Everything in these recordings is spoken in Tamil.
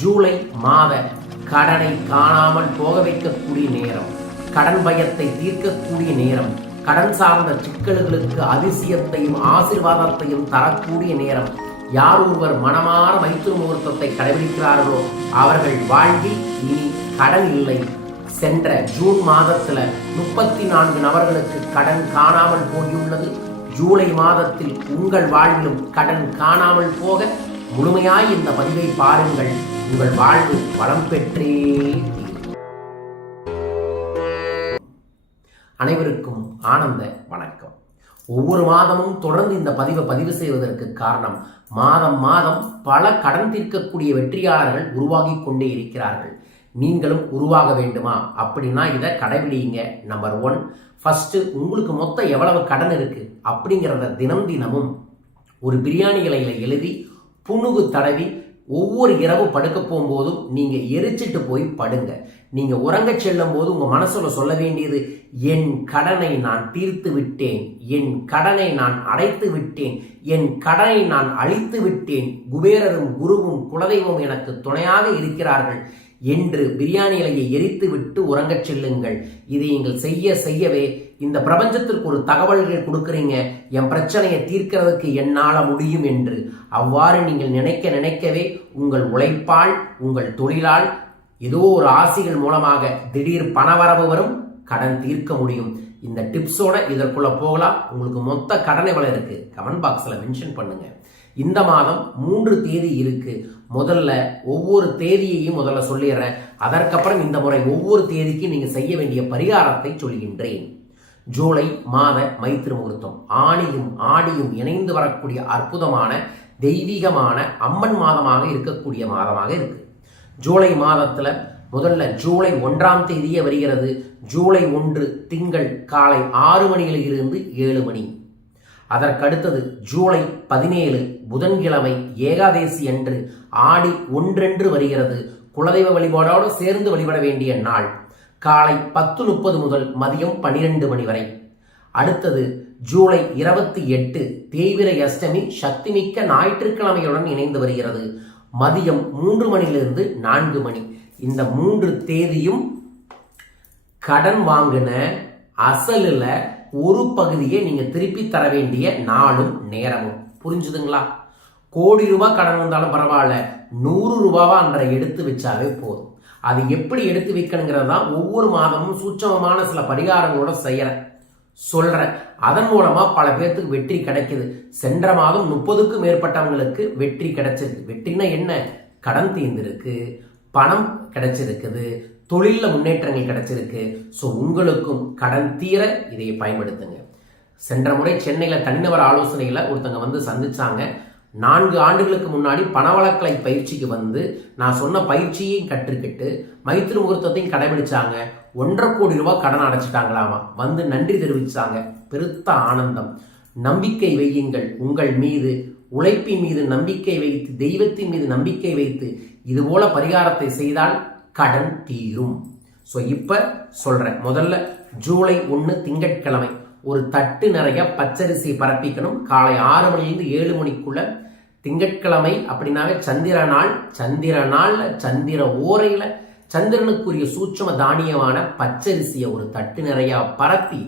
ஜூலை மாத கடனை காணாமல் போக வைக்கக்கூடிய நேரம் கடன் பயத்தை தீர்க்கக்கூடிய நேரம் கடன் சார்ந்த சிக்கல்களுக்கு அதிசயத்தையும் ஆசிர்வாதத்தையும் தரக்கூடிய நேரம். யார் ஒருவர் மனமாற மைத்திரு முகூர்த்தத்தை கடைபிடிக்கிறார்களோ அவர்கள் வாழ்வில் இனி கடன் இல்லை. சென்ற ஜூன் மாதத்துல முப்பத்தி நான்கு நபர்களுக்கு கடன் காணாமல் போகியுள்ளது. ஜூலை மாதத்தில் உங்கள் வாழ்விலும் கடன் காணாமல் போக முழுமையாய் இந்த பதிவை பாருங்கள். உங்கள் வாழ்வு வளம் பெற்றே. அனைவருக்கும் ஆனந்த வணக்கம். ஒவ்வொரு மாதமும் தொடர்ந்து இந்த பதிவை பதிவு செய்வதற்கு காரணம் மாதம் மாதம் பல கடன் தீர்க்கக்கூடிய வெற்றியாளர்கள் உருவாகி கொண்டே இருக்கிறார்கள். நீங்களும் உருவாக வேண்டுமா? அப்படின்னா இதை கடைபிடிங்க. நம்பர் ஒன் ஃபஸ்ட்டு உங்களுக்கு மொத்தம் எவ்வளவு கடன் இருக்கு? அப்படிங்கிறத தினம் தினமும் ஒரு பிரியாணி இலையில எழுதி புணுகு தடவி ஒவ்வொரு இரவு படுக்க போகும்போதும் நீங்க எரிச்சிட்டு போய் படுங்க. நீங்க உறங்க செல்லும் போது உங்க மனசுல சொல்ல வேண்டியது என் கடனை நான் தீர்த்து விட்டேன். என் கடனை நான் அடைத்து விட்டேன். என் கடனை நான் அழித்து விட்டேன். குபேரரும் குருவும் குலதெய்வம் எனக்கு துணையாக இருக்கிறார்கள். என்று பிரியாணி இலையை எரித்து விட்டு உறங்கச் செல்லுங்கள். இதை நீங்கள் செய்ய செய்யவே இந்த பிரபஞ்சத்திற்கு ஒரு தகவல்கள் கொடுக்குறீங்க. என் பிரச்சனையை தீர்க்கிறதுக்கு என்னால் முடியும் என்று. அவ்வாறு நீங்கள் நினைக்க நினைக்கவே உங்கள் உழைப்பால் உங்கள் தொழிலால் ஏதோ ஒரு ஆசிகள் மூலமாக திடீர் பணவரவு வரும் கடன் தீர்க்க முடியும். இந்த டிப்ஸோட இதற்குள்ள போகலாம். உங்களுக்கு மொத்த கடன் எவ்வளவு இருக்கு. கமெண்ட் பாக்ஸில் மென்ஷன் பண்ணுங்க. இந்த மாதம் மூன்று தேதி இருக்கு. முதல்ல ஒவ்வொரு தேதியையும் முதல்ல சொல்லிடுறேன். அதற்கப்புறம் இந்த முறை ஒவ்வொரு தேதிக்கும் நீங்கள் செய்ய வேண்டிய பரிகாரத்தை சொல்கின்றேன். ஜூலை மாத மைத்திரு முகூர்த்தம். ஆணியும் ஆடியும் இணைந்து வரக்கூடிய அற்புதமான தெய்வீகமான அம்மன் மாதமாக இருக்கக்கூடிய மாதமாக இருக்கு. ஜூலை மாதத்தில் முதல்ல ஜூலை ஒன்றாம் தேதியே வருகிறது. ஜூலை ஒன்று திங்கள் காலை ஆறு மணியில் இருந்து ஏழு மணி. அதற்கடுத்தது ஜூலை பதினேழு புதன்கிழமை ஏகாதேசி அன்று ஆடி ஒன்றென்று வருகிறது. குலதெய்வ வழிபாடோடு சேர்ந்து வழிபட வேண்டிய நாள். காலை பத்து முப்பது முதல் மதியம் பனிரெண்டு மணி வரை. அடுத்தது ஜூலை இருபத்தி எட்டு தீவிர அஷ்டமி சக்திமிக்க ஞாயிற்றுக்கிழமையுடன் இணைந்து வருகிறது. மதியம் மூன்று மணியிலிருந்து நான்கு மணி. இந்த மூன்று தேதியும் கடன் வாங்கின அசலில் ஒரு பகுதியை நீங்க திருப்பி தர வேண்டிய நாளும் நேரமும். புரிஞ்சுதுங்களா? கோடி ரூபாய் கடன் வந்தாலும் பரவாயில்ல. நூறு ரூபாவா அன்றை எடுத்து வச்சாவே போதும். அது எப்படி எடுத்து வைக்கணுங்கிறது தான் ஒவ்வொரு மாதமும் சூட்சமமான சில பரிகாரங்களோட செய்யறேன். சொல்றேன். அதன் மூலமா பல பேர்த்துக்கு வெற்றி கிடைக்குது. சென்ற மாதம் முப்பதுக்கும் மேற்பட்டவங்களுக்கு வெற்றி கிடைச்சிருக்கு. வெற்றினா என்ன? கடன் தீர்ந்திருக்கு. பணம் கிடைச்சிருக்குது. தொழிலில் முன்னேற்றங்கள் கிடைச்சிருக்கு. ஸோ உங்களுக்கும் கடன் தீர இதை பயன்படுத்துங்க. சென்ற முறை சென்னையில் தனிநபர் ஆலோசனையில் ஒருத்தங்க வந்து சந்திச்சாங்க. நான்கு ஆண்டுகளுக்கு முன்னாடி பணவளக்கலை பயிற்சிக்கு வந்து நான் சொன்ன பயிற்சியையும் கற்றுக்கிட்டு மைத்திரி முகூர்த்தத்தையும் கடைபிடிச்சாங்க. ஒன்றரை கோடி ரூபாய் கடன் அடைச்சிட்டாங்களாமா? வந்து நன்றி தெரிவிச்சாங்க. பெருத்த ஆனந்தம். நம்பிக்கை வையுங்கள். உங்கள் மீது உழைப்பின் மீது நம்பிக்கை வைத்து தெய்வத்தின் மீது நம்பிக்கை வைத்து இதுபோல பரிகாரத்தை செய்தால் கடன் தீரும். ஸோ இப்போ சொல்கிறேன் முதல்ல ஜூலை ஒன்று திங்கட்கிழமை. ஒரு தட்டு நிறைய பச்சரிசி பரப்பிக்கணும். காலை ஆறு மணிலேருந்து ஏழு மணிக்குள்ள திங்கட்கிழமை அப்படின்னாவே சந்திர நாள். சந்திர நாளில் சந்திர ஓரையில் சந்திரனுக்குரிய சூட்சம தானியமான பச்சரிசியை ஒரு தட்டு நிறைய பரப்பி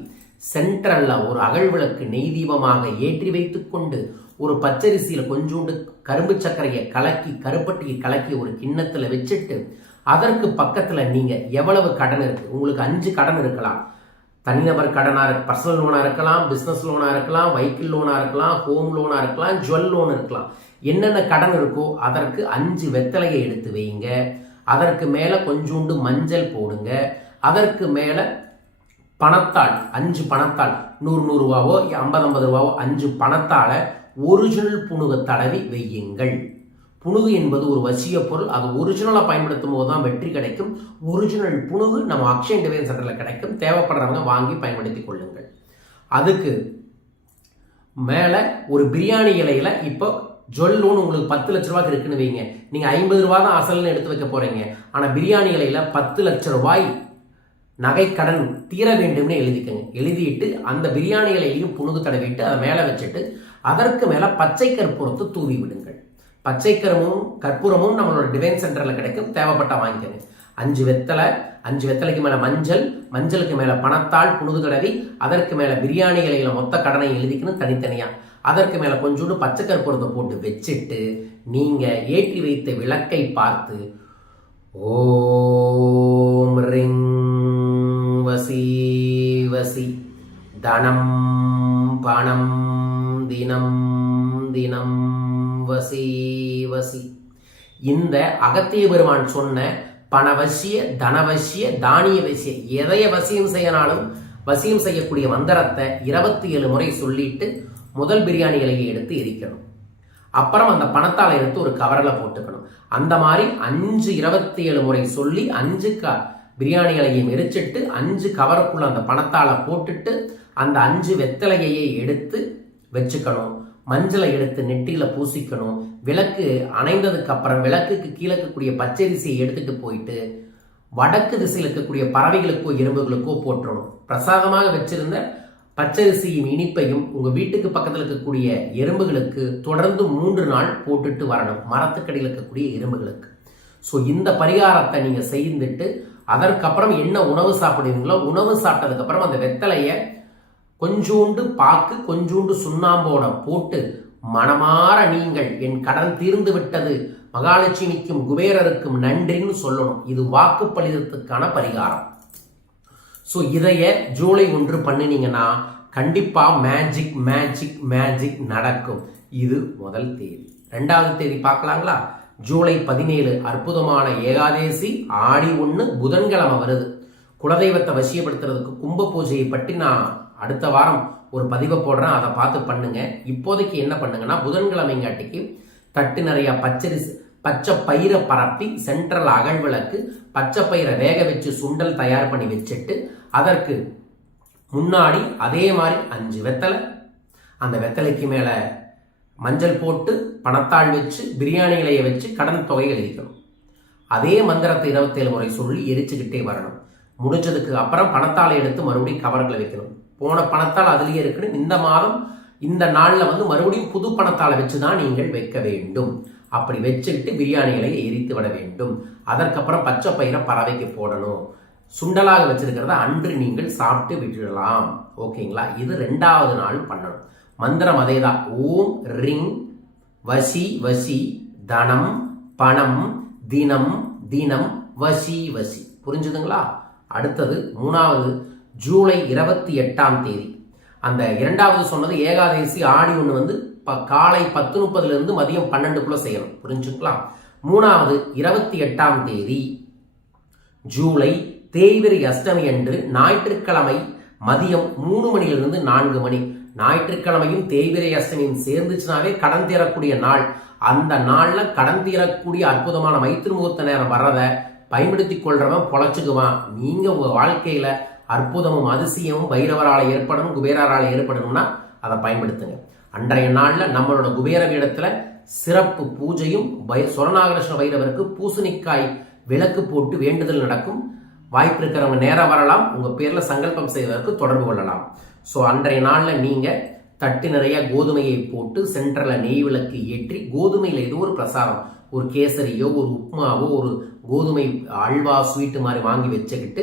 சென்ட்ரல்ல ஒரு அகழ்விளக்கு நெய் தீபமாக ஏற்றி வைத்துக்கொண்டு ஒரு பச்சரிசியில் கொஞ்சோண்டு கரும்பு சர்க்கரையை கலக்கி கருப்பட்டியை கலக்கி ஒரு கிண்ணத்தில் வச்சுட்டு அதற்கு பக்கத்தில் நீங்கள் எவ்வளவு கடன் இருக்குது உங்களுக்கு அஞ்சு கடன் இருக்கலாம். தனிநபர் கடனாக இருக்கு பர்சனல் லோனாக இருக்கலாம் பிஸ்னஸ் லோனாக இருக்கலாம் வெஹிக்கிள் லோனாக இருக்கலாம் ஹோம் லோனாக இருக்கலாம் ஜுவல் லோன் இருக்கலாம். என்னென்ன கடன் இருக்கோ அதற்கு அஞ்சு வெத்தலையை எடுத்து வைங்க. அதற்கு மேலே கொஞ்சோண்டு மஞ்சள் போடுங்க. அதற்கு மேலே பணத்தாள் அஞ்சு பணத்தாள் நூறு நூறுரூவாவோ ஐம்பது ஐம்பது ரூபாவோ அஞ்சு பணத்தாளை ஒரிஜினல் புணுவை தடவி வையுங்கள். புணுகு என்பது ஒரு வசிய பொருள். அது ஒரிஜினலாக பயன்படுத்தும் போது தான் வெற்றி கிடைக்கும். ஒரிஜினல் புணுகு நம்ம அக்ஷய டிவைன் சென்டரில் கிடைக்கும். தேவைப்படுறவங்க வாங்கி பயன்படுத்தி கொள்ளுங்கள். அதுக்கு மேலே ஒரு பிரியாணி இலையில் இப்போ ஜுவல் லோன் உங்களுக்கு பத்து லட்ச ரூபாய்க்கு இருக்குன்னு வைங்க. நீங்கள் ஐம்பது ரூபா தான் அசல்னு எடுத்து வைக்க போகிறீங்க ஆனால் பிரியாணி இலையில் பத்து லட்ச ரூபாய் நகை கடன் தீர வேண்டும்னு எழுதிக்கங்க. எழுதிட்டு அந்த பிரியாணி இலையிலையும் புணுகு தடவிட்டு அதை மேலே வச்சுட்டு அதற்கு மேலே பச்சை கற்பூரத்தை தூவி விடுங்க. பச்சைக்கருமும் கற்பூரமும் நம்மளோட டிவைன் சென்டரில் கிடைக்கும். தேவைப்பட்ட வாங்கிக்கணும் அஞ்சு வெத்தலை அஞ்சு வெத்தலைக்கு மேலே மஞ்சள் மஞ்சளுக்கு மேலே பணத்தால் புழுது தடவி அதற்கு மேலே பிரியாணி இலையில் மொத்த கடனை எழுதிக்கணும் தனித்தனியாக அதற்கு மேலே கொஞ்சோண்டு பச்சை கற்பூரத்தை போட்டு வச்சுட்டு நீங்கள் ஏற்றி வைத்த விளக்கை பார்த்து ஓம் ரிங் வசி வசி தனம் பணம் தினம் தினம் வசி இந்த அகத்திய பெருமான் சொன்ன பணவசிய தனவசிய தானிய வசிய எதைய வசியம் செய்யனாலும் வசியம் செய்யக்கூடிய மந்திரத்தை இருபத்தி ஏழு முறை சொல்லிட்டு முதல் பிரியாணி இலையை எடுத்து எரிக்கணும். அப்புறம் அந்த பணத்தால் எடுத்து ஒரு கவரில் போட்டுக்கணும். அந்த மாதிரி அஞ்சு இருபத்தி ஏழு முறை சொல்லி அஞ்சு க பிரியாணி இலையை எரிச்சிட்டு அஞ்சு கவருக்குள்ள அந்த பணத்தால் போட்டுட்டு அந்த அஞ்சு வெத்தலையை எடுத்து வச்சுக்கணும். மஞ்சளை எடுத்து நெட்டியில் பூசிக்கணும். விளக்கு அணைந்ததுக்கு அப்புறம் விளக்குக்கு கீழே இருக்கக்கூடிய பச்சரிசியை எடுத்துட்டு போயிட்டு வடக்கு திசையில் இருக்கக்கூடிய பறவைகளுக்கோ எறும்புகளுக்கோ போட்டுறணும் பிரசாதமாக வச்சிருந்த பச்சரிசியின் இனிப்பையும் உங்க வீட்டுக்கு பக்கத்தில் இருக்கக்கூடிய எறும்புகளுக்கு தொடர்ந்து மூன்று நாள் போட்டுட்டு வரணும். மரத்துக்கடியில் இருக்கக்கூடிய எறும்புகளுக்கு. ஸோ இந்த பரிகாரத்தை நீங்க செய்துட்டு அதற்கப்புறம் என்ன உணவு சாப்பிடுவீங்களோ உணவு சாப்பிட்டதுக்கப்புறம் அந்த வெத்தலையை கொஞ்சோண்டு பாக்கு கொஞ்சோண்டு சுண்ணாம்போட போட்டு மனமாற நீங்கள். என் கடன் தீர்ந்து விட்டது மகாலட்சுமிக்கும் குபேரருக்கும் நன்றின்னு சொல்லணும். இது வாக்குப்பளிதத்துக்கான பரிகாரம். ஸோ இதைய ஜூலை ஒன்று பண்ணினீங்கன்னா கண்டிப்பா மேஜிக் மேஜிக் மேஜிக் நடக்கும். இது முதல் தேதி. ரெண்டாவது தேதி பார்க்கலாங்களா? ஜூலை பதினேழு அற்புதமான ஏகாதேசி ஆடி ஒன்று புதன்கிழமை வருது. குலதெய்வத்தை வசியப்படுத்துறதுக்கு கும்ப பூஜையை பற்றி நான் அடுத்த வாரம் ஒரு பதிவை போடுறேன் அதை பார்த்து பண்ணுங்க. இப்போதைக்கு என்ன பண்ணுங்கன்னா புதன்கிழமைங்காட்டிக்கு தட்டு நிறைய பச்சரிசி பச்சை பயிரை பரப்பி சென்ட்ரல் அகல் விளக்கு பச்சை பயிரை வேக வச்சு சுண்டல் தயார் பண்ணி வச்சுட்டு அதற்கு முன்னாடி அதே மாதிரி அஞ்சு வெத்தலை. அந்த வெத்தலைக்கு மேலே மஞ்சள் போட்டு பணத்தாள் வச்சு பிரியாணி இலையை வச்சு கடன் தொகைகள் இருக்கணும் அதே மந்திரத்தை இருபத்தேழு முறை சொல்லி எரிச்சுக்கிட்டே வரணும். முடிஞ்சதுக்கு அப்புறம் பணத்தாளை எடுத்து மறுபடியும் கவர்களை வைக்கணும். போன பணத்தால் அதுலேயே இருக்கணும் இந்த மாதம் இந்த நாளில் வந்து மறுபடியும் புது பணத்தால் வச்சு தான் நீங்கள் வைக்க வேண்டும். அப்படி வச்சுக்கிட்டு பிரியாணி இலையை எரித்து விட வேண்டும். அதற்கப்புறம் பச்சை பயிரை பறவைக்கு போடணும். சுண்டலாக வச்சிருக்கிறத அன்று நீங்கள் சாப்பிட்டு விட்டுடலாம் ஓகேங்களா? இது ரெண்டாவது நாள் பண்ணணும். மந்திரம் அதே தான் ஓம் ரிங் வசி வசி தனம் பணம் தினம் தினம் வசி வசி. புரிஞ்சுதுங்களா? அடுத்தது மூணாவது ஜூலை இருபத்தி எட்டாம் தேதி. அந்த இரண்டாவது சொன்னது ஏகாதசி ஆடி ஒன்று வந்து காலை பத்து முப்பதுலேருந்து மதியம் பன்னெண்டுக்குள்ளே செய்யணும். புரிஞ்சுக்கலாம் மூணாவது இருபத்தி எட்டாம் தேதி ஜூலை தேய்பிரை அஷ்டமி அன்று ஞாயிற்றுக்கிழமை மதியம் மூணு மணியிலிருந்து நான்கு மணி. ஞாயிற்றுக்கிழமையும் தேய்விரை அஷ்டமியும் சேர்ந்துச்சுனாவே கடன் தீரக்கூடிய நாள். அந்த நாளில் கடன் தீரக்கூடிய அற்புதமான மைத்திரு முகூர்த்த நேரம் வர்றதை பயன்படுத்தி கொள்றவன் பொழைச்சுக்குவான். நீங்கள் உங்கள் வாழ்க்கையில் அற்புதமும் அதிசயமும் பைரவரால் ஏற்படணும் குபேரரால் ஏற்படணும்னா அதை பயன்படுத்துங்க. அன்றைய நாளில் நம்மளோட குபேர வீடத்துல சிறப்பு பூஜையும் பை சுரணாகரஷ்ண பைரவருக்கு பூசணிக்காய் விளக்கு போட்டு வேண்டுதல் நடக்கும். வாய்ப்பு இருக்கிறவங்க நேரம் வரலாம். உங்கள் பேரில் சங்கல்பம் செய்வதற்கு தொடர்பு கொள்ளலாம். ஸோ அன்றைய நாளில் நீங்கள் தட்டு நிறைய கோதுமையை போட்டு சென்டரில் நெய் விளக்கு ஏற்றி கோதுமையில் ஏதோ ஒரு பிரசாதம் ஒரு கேசரியோ ஒரு உப்மாவோ ஒரு கோதுமை அல்வா ஸ்வீட்டு மாதிரி வாங்கி வச்சுக்கிட்டு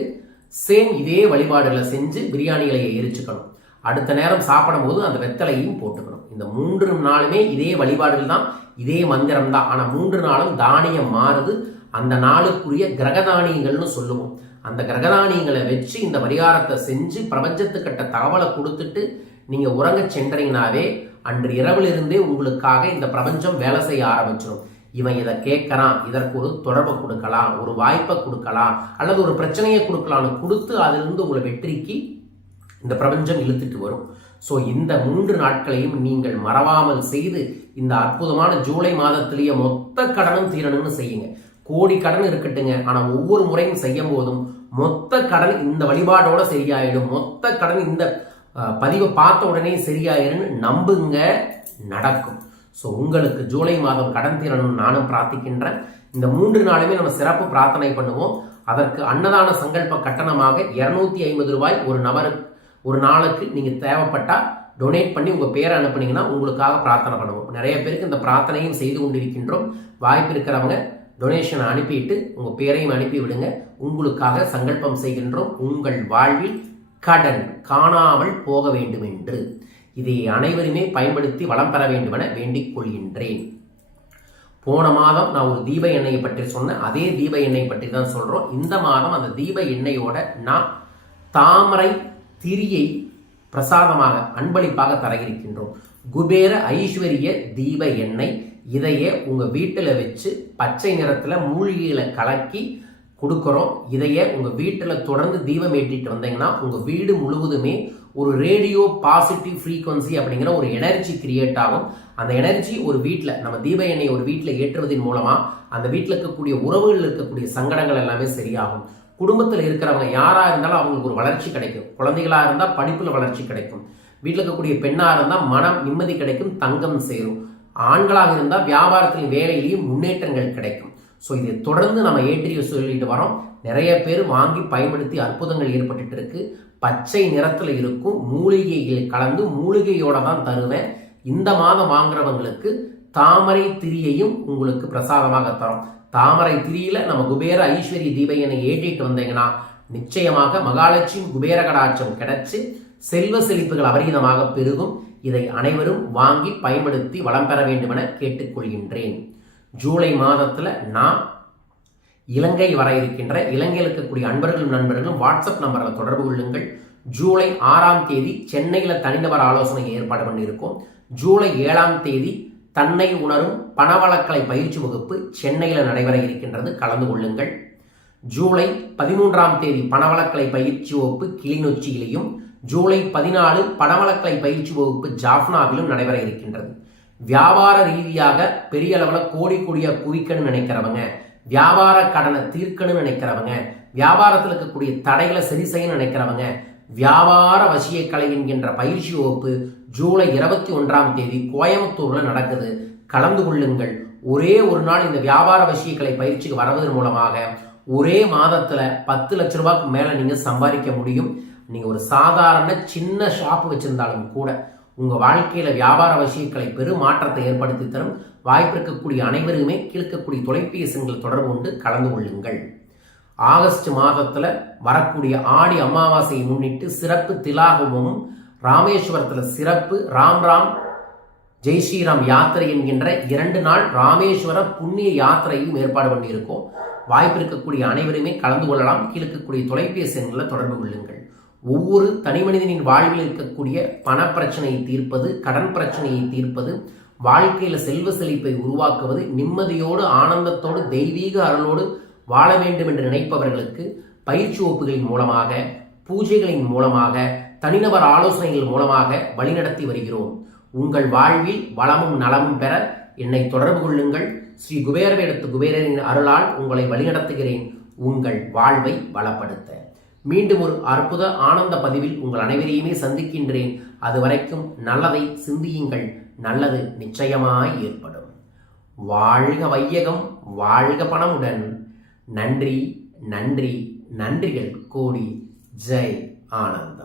சேம் இதே வழிபாடுகளை செஞ்சு பிரியாணிகளை எரிச்சுக்கணும். அடுத்த நேரம் சாப்பிடும் போது அந்த வெத்தலையும் போட்டுக்கணும். இந்த மூன்று நாளுமே இதே வழிபாடுகள் தான் இதே மந்திரம் தான். ஆனால் மூன்று நாளும் தானியம் மாறுது. அந்த நாளுக்குரிய கிரகதானியங்கள்னு சொல்லுவோம். அந்த கிரகதானியங்களை வச்சு இந்த பரிகாரத்தை செஞ்சு பிரபஞ்சத்துக்கிட்ட தகவலை கொடுத்துட்டு நீங்கள் உறங்க சென்றீங்கனாவே அன்று இரவிலிருந்தே உங்களுக்காக இந்த பிரபஞ்சம் வேலை செய்ய ஆரம்பிச்சிடும் இவன் இதை கேட்கறான் இதற்கு ஒரு தொடர்பை கொடுக்கலாம் ஒரு வாய்ப்பை கொடுக்கலாம் அல்லது ஒரு பிரச்சனையை கொடுக்கலாம்னு கொடுத்து அதிலிருந்து உங்களை வெற்றிக்கு இந்த பிரபஞ்சம் இழுத்துட்டு வரும். ஸோ இந்த மூன்று நாட்களையும் நீங்கள் மறவாமல் செய்து இந்த அற்புதமான ஜூலை மாதத்திலேயே மொத்த கடனும் தீரணும்னு செய்யுங்க. கோடி கடன் இருக்கட்டுங்க ஆனால் ஒவ்வொரு முறையும் செய்யும் போதும் மொத்த கடன் இந்த வழிபாடோட சரியாயிடும். மொத்த கடன் இந்த பதிவை பார்த்த உடனே சரியாயிடும்னு நம்புங்க நடக்கும். ஸோ உங்களுக்கு ஜூலை மாதம் கடன் தீரணும் நானும் பிரார்த்திக்கின்றேன். இந்த மூன்று நாளுமே நம்ம சிறப்பு பிரார்த்தனை பண்ணுவோம். அதற்கு அன்னதான சங்கல்ப கட்டணமாக இரநூத்தி ஐம்பது ரூபாய் ஒரு நபருக்கு ஒரு நாளுக்கு நீங்கள் தேவைப்பட்டால் டொனேட் பண்ணி உங்கள் பேரை அனுப்புனீங்கன்னா உங்களுக்காக பிரார்த்தனை பண்ணுவோம். நிறைய பேருக்கு இந்த பிரார்த்தனையும் செய்து கொண்டிருக்கின்றோம். வாய்ப்பு இருக்கிறவங்க டொனேஷன் அனுப்பிட்டு உங்கள் பேரையும் அனுப்பி விடுங்க உங்களுக்காக சங்கல்பம் செய்கின்றோம். உங்கள் வாழ்வில் கடன் காணாமல் போக வேண்டும் என்று இதை அனைவருமே பயன்படுத்தி வளம் பெற வேண்டுமென வேண்டிக் கொள்கின்றேன். போன மாதம் நான் ஒரு தீப எண்ணெயை பற்றி சொன்னேன் அதே தீப எண்ணெய் பற்றி தான் சொல்கிறோம் இந்த மாதம் அந்த தீப எண்ணெயோட நான் தாமரை திரியை பிரசாதமாக அன்பளிப்பாக தர இருக்கின்றோம். குபேர ஐஸ்வர்ய தீப எண்ணெய். இதையே உங்கள் வீட்டில் வச்சு பச்சை நிறத்தில் மூலிகைகளை கலக்கி கொடுக்குறோம். இதையே உங்கள் வீட்டில் தொடர்ந்து தீபம் ஏற்றிட்டு வந்தீங்கன்னா உங்கள் வீடு முழுவதுமே ஒரு ரேடியோ பாசிட்டிவ் ஃப்ரீக்வன்சி அப்படிங்கிற ஒரு எனர்ஜி கிரியேட் ஆகும். அந்த எனர்ஜி ஒரு வீட்டில் நம்ம தீப எண்ணெயை ஒரு வீட்டில் ஏற்றுவதன் மூலமாக அந்த வீட்டில் இருக்கக்கூடிய உறவுகளில் இருக்கக்கூடிய சங்கடங்கள் எல்லாமே சரியாகும். குடும்பத்தில் இருக்கிறவங்க யாராக இருந்தாலும் அவங்களுக்கு ஒரு வளர்ச்சி கிடைக்கும். குழந்தைகளாக இருந்தால் படிப்பில் வளர்ச்சி கிடைக்கும். வீட்டில் இருக்கக்கூடிய பெண்ணாக இருந்தால் மனம் நிம்மதி கிடைக்கும் தங்கம் சேரும். ஆண்களாக இருந்தால் வியாபாரத்திலும் வேலையிலையும் முன்னேற்றங்கள் கிடைக்கும். ஸோ இதை தொடர்ந்து நம்ம ஏற்றி சொல்லிட்டு வரோம். நிறைய பேர் வாங்கி பயன்படுத்தி அற்புதங்கள் ஏற்பட்டுட்டு இருக்கு பச்சை நிறத்தில் இருக்கும் மூலிகைகள் கலந்து மூலிகையோட தான் தருவேன். இந்த மாதம் வாங்குறவங்களுக்கு தாமரை திரியையும் உங்களுக்கு பிரசாதமாக தரும். தாமரை திரியில நம்ம குபேர ஐஸ்வர்ய தீபையனை ஏற்றிட்டு வந்தீங்கன்னா நிச்சயமாக மகாலட்சுமி குபேர கடாட்சம் கிடைச்சு செல்வ செழிப்புகள் அபரீதமாக பெருகும். இதை அனைவரும் வாங்கி பயன்படுத்தி வளம் பெற வேண்டுமென கேட்டுக்கொள்கின்றேன். ஜூலை மாதத்தில் நான் இலங்கை வர இருக்கின்ற இலங்கையில் இருக்கக்கூடிய அன்பர்களும் நண்பர்களும் வாட்ஸ்அப் நம்பரில் தொடர்பு கொள்ளுங்கள். ஜூலை ஆறாம் தேதி சென்னையில் தனிநபர் ஆலோசனை ஏற்பாடு பண்ணியிருக்கோம். ஜூலை ஏழாம் தேதி தன்னை உணரும் பணவளக்கலை பயிற்சி வகுப்பு சென்னையில் நடைபெற இருக்கின்றது. கலந்து கொள்ளுங்கள். ஜூலை பதிமூன்றாம் தேதி பணவளக்கலை பயிற்சி வகுப்பு கிளிநொச்சியிலையும் ஜூலை பதினாலு பணவளக்கலை பயிற்சி வகுப்பு ஜாஃப்னாவிலும் நடைபெற இருக்கின்றது. வியாபார ரீதியாக பெரிய அளவில் கோடி கோடியாக குவிக்கணும்னு நினைக்கிறவங்க வியாபார கடனை தீர்க்கணும்னு நினைக்கிறவங்க வியாபாரத்தில் இருக்கக்கூடிய தடைகளை சரி செய்ய நினைக்கிறவங்க வியாபார வசியக்கலை என்கின்ற பயிற்சி வகுப்பு ஜூலை இருபத்தி ஒன்றாம் தேதி கோயம்புத்தூர்ல நடக்குது. கலந்து கொள்ளுங்கள். ஒரே ஒரு நாள் இந்த வியாபார வசியக்கலை பயிற்சிக்கு வரவதன் மூலமாக ஒரே மாதத்துல பத்து லட்ச ரூபாய்க்கு மேல நீங்க சம்பாதிக்க முடியும். நீங்க ஒரு சாதாரண சின்ன ஷாப் வச்சிருந்தாலும் கூட உங்கள் வாழ்க்கையில் வியாபார விஷயங்களை பெரும் மாற்றத்தை ஏற்படுத்தி தரும். வாய்ப்பு இருக்கக்கூடிய அனைவருமே கீழ்க்கக்கூடிய தொலைபேசிகளை தொடர்பு கொண்டு கலந்து கொள்ளுங்கள். ஆகஸ்ட் மாதத்தில் வரக்கூடிய ஆடி அமாவாசையை முன்னிட்டு சிறப்பு திலாகமும் ராமேஸ்வரத்தில் சிறப்பு ராம் ராம் ஜெய் ஸ்ரீராம் யாத்திரை என்கின்ற இரண்டு நாள் ராமேஸ்வர புண்ணிய யாத்திரையும் ஏற்பாடு பண்ணியிருக்கோம். வாய்ப்பு இருக்கக்கூடிய அனைவருமே கலந்து கொள்ளலாம். கீழக்கக்கூடிய தொலைபேசி எண்களில் தொடர்பு கொள்ளுங்கள். ஒவ்வொரு தனி மனிதனின் வாழ்வில் இருக்கக்கூடிய பண பிரச்சனையை தீர்ப்பது கடன் பிரச்சனையை தீர்ப்பது வாழ்க்கையில செல்வ செழிப்பை உருவாக்குவது நிம்மதியோடு ஆனந்தத்தோடு தெய்வீக அருளோடு வாழ வேண்டும் என்று நினைப்பவர்களுக்கு பயிற்சி வகுப்புகளின் மூலமாக பூஜைகளின் மூலமாக தனிநபர் ஆலோசனைகள் மூலமாக வழிநடத்தி வருகிறோம். உங்கள் வாழ்வில் வளமும் நலமும் பெற என்னை தொடர்பு கொள்ளுங்கள். ஸ்ரீ குபேரவேடத்து குபேரரின் அருளால் உங்களை வழிநடத்துகிறேன். உங்கள் வாழ்வை வளப்படுத்த. மீண்டும் ஒரு அற்புத ஆனந்த பதிவில் உங்கள் அனைவரையுமே சந்திக்கின்றேன். அதுவரைக்கும் நல்லதை சிந்தியுங்கள். நல்லது நிச்சயமாய் ஏற்படும். வாழ்க வையகம் வாழ்க பணமுடன். நன்றி நன்றி நன்றிகள் கோடி. ஜெய் ஆனந்த்.